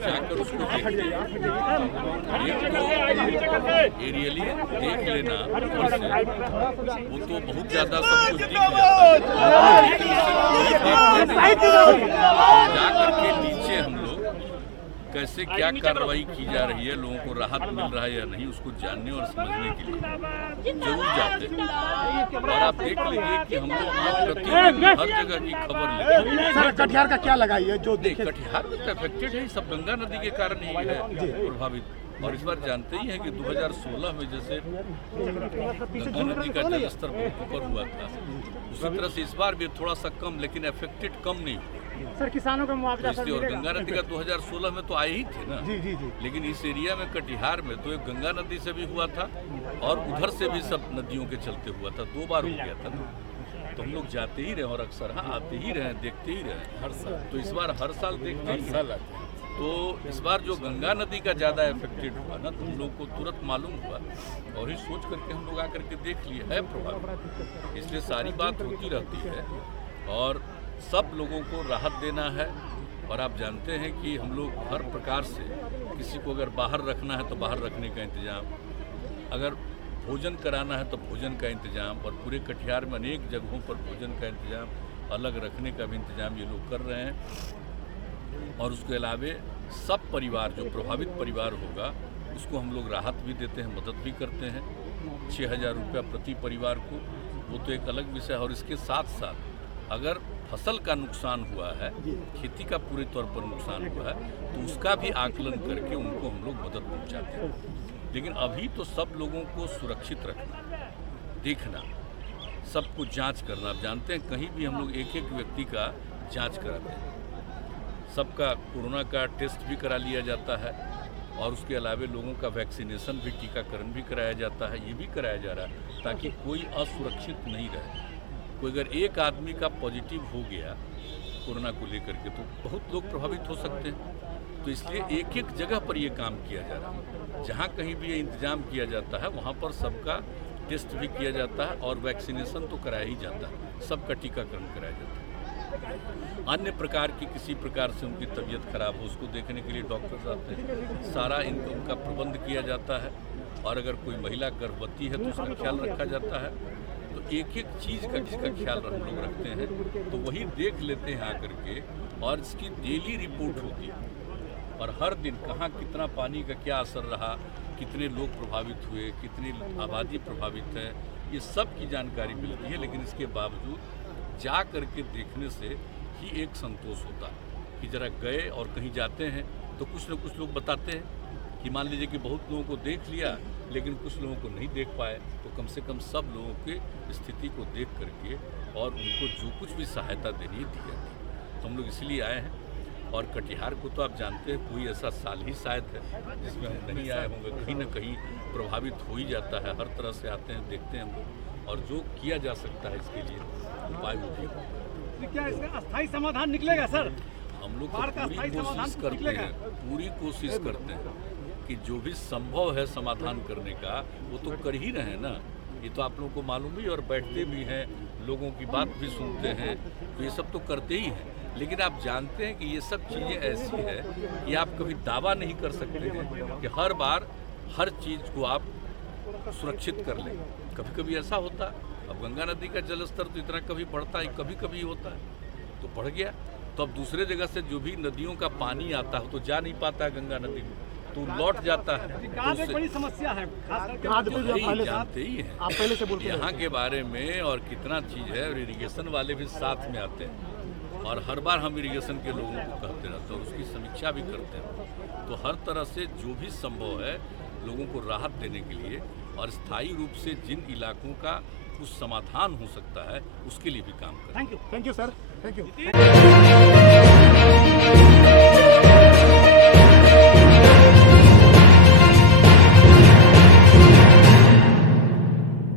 जाकर उसको एरियली देख लेना ऊपर से, वो तो बहुत ज्यादा सब कुछ दिख जाकर के नीचे हम लोग कैसे क्या कार्रवाई की जा रही है, लोगों को राहत मिल रहा है या नहीं, उसको जानने और समझने के लिए जरूर जाते हैं। और आप देख लीजिए कि हम लोग प्रतिदिन हर जगह की खबर लेते हैं। सर कटिहार का क्या लगाई है जो कटिहार में तो अफेक्टेड है, सब गंगा नदी के कारण ही है प्रभावित। और इस बार जानते ही हैं कि 2016 में जैसे गंगा नदी का जलस्तर बहुत ऊपर हुआ था, उसी तरह से इस बार भी थोड़ा सा कम, लेकिन अफेक्टेड कम नहीं हुआ। सर किसानों का मुआवजा और गंगा नदी का 2016 में तो आए ही थे ना। जी। लेकिन इस एरिया में कटिहार में तो एक गंगा नदी से भी हुआ था और उधर से भी सब नदियों के चलते हुआ था, 2 बार हो गया था। तो हम लोग जाते ही रहे और अक्सर आते ही रहे, देखते ही रहे हर साल। तो इस बार हर साल देखते ही साल। तो इस बार जो गंगा नदी का ज़्यादा इफेक्टेड हुआ ना, तो हम लोग को तुरंत मालूम हुआ और ही सोच करके हम लोग आकर के देख लिए है प्रभावित। इसलिए सारी बात होती रहती है और सब लोगों को राहत देना है। और आप जानते हैं कि हम लोग हर प्रकार से किसी को अगर बाहर रखना है तो बाहर रखने का इंतजाम, अगर भोजन कराना है तो भोजन का इंतजाम, और पूरे कटिहार में अनेक जगहों पर भोजन का इंतजाम, अलग रखने का भी इंतजाम ये लोग कर रहे हैं। और उसके अलावे सब परिवार जो प्रभावित परिवार होगा उसको हम लोग राहत भी देते हैं, मदद भी करते हैं। 6,000 रुपया प्रति परिवार को, वो तो एक अलग विषय है। और इसके साथ साथ अगर फसल का नुकसान हुआ है, खेती का पूरे तौर पर नुकसान हुआ है, तो उसका भी आकलन करके उनको हम लोग मदद पहुंचाते हैं। लेकिन अभी तो सब लोगों को सुरक्षित रखना, देखना, सबको जांच करना। आप जानते हैं कहीं भी हम लोग एक व्यक्ति का जांच कराते हैं, सबका कोरोना का टेस्ट भी करा लिया जाता है और उसके अलावे लोगों का वैक्सीनेशन भी, टीकाकरण भी कराया जाता है, ये भी कराया जा रहा है ताकि कोई असुरक्षित नहीं रहे। कोई अगर एक आदमी का पॉजिटिव हो गया कोरोना को लेकर के तो बहुत लोग प्रभावित हो सकते हैं। तो इसलिए एक जगह पर ये काम किया जा रहा है, जहाँ कहीं भी ये इंतजाम किया जाता है वहाँ पर सबका टेस्ट भी किया जाता है और वैक्सीनेशन तो कराया ही जाता है, सबका टीकाकरण कराया जाता है। अन्य प्रकार की किसी प्रकार से उनकी तबीयत खराब हो उसको देखने के लिए डॉक्टर्स आते हैं, सारा उनका प्रबंध किया जाता है। और अगर कोई महिला गर्भवती है तो उसका ख्याल रखा जाता है। तो एक चीज़ का जिसका ख्याल हम लोग रखते हैं तो वही देख लेते हैं आकर के, और इसकी डेली रिपोर्ट होती है और हर दिन कहाँ कितना पानी का क्या असर रहा, कितने लोग प्रभावित हुए, कितनी आबादी प्रभावित है, ये सब की जानकारी मिलती है। लेकिन इसके बावजूद जा कर के देखने से ही एक संतोष होता है कि जरा गए, और कहीं जाते हैं तो कुछ न कुछ लोग बताते हैं कि मान लीजिए कि बहुत लोगों को देख लिया लेकिन कुछ लोगों को नहीं देख पाए, तो कम से कम सब लोगों के स्थिति को देख करके और उनको जो कुछ भी सहायता देनी है दी जाती है। तो हम लोग इसलिए आए हैं। और कटिहार को तो आप जानते हैं कोई ऐसा साल ही शायद है जिसमें हम नहीं आए होंगे, कहीं ना कहीं प्रभावित हो ही जाता है। हर तरह से आते हैं, देखते हैं हम लोग, और जो किया जा सकता है इसके लिए उपाय वो भी होगा। क्या इसका अस्थायी समाधान निकलेगा सर? हम लोग पूरी कोशिश करते हैं कि जो भी संभव है समाधान करने का वो तो कर ही रहे हैं ना। ये तो आप लोगों को मालूम ही, और बैठते भी हैं, लोगों की बात भी सुनते हैं, तो ये सब तो करते ही हैं। लेकिन आप जानते हैं कि ये सब चीज़ें ऐसी है कि आप कभी दावा नहीं कर सकते हैं कि हर बार हर चीज़ को आप सुरक्षित कर लें। कभी कभी ऐसा होता है। अब गंगा नदी का जलस्तर तो इतना कभी बढ़ता है, कभी कभी होता है तो बढ़ गया, तो अब दूसरे जगह से जो भी नदियों का पानी आता है तो जा नहीं पाता है गंगा नदी में, तो लौट जाता है। तो बड़ी समस्या है, जानते ही हैं आप पहले से बोलते हैं यहाँ के बारे में, और कितना चीज़ है। और इरिगेशन वाले भी साथ में आते हैं और हर बार हम इरिगेशन के लोगों को कहते रहते हैं और उसकी समीक्षा भी करते हैं। तो हर तरह से जो भी संभव है लोगों को राहत देने के लिए और स्थायी रूप से जिन इलाकों का कुछ समाधान हो सकता है उसके लिए भी काम करें। Thank you sir, thank you.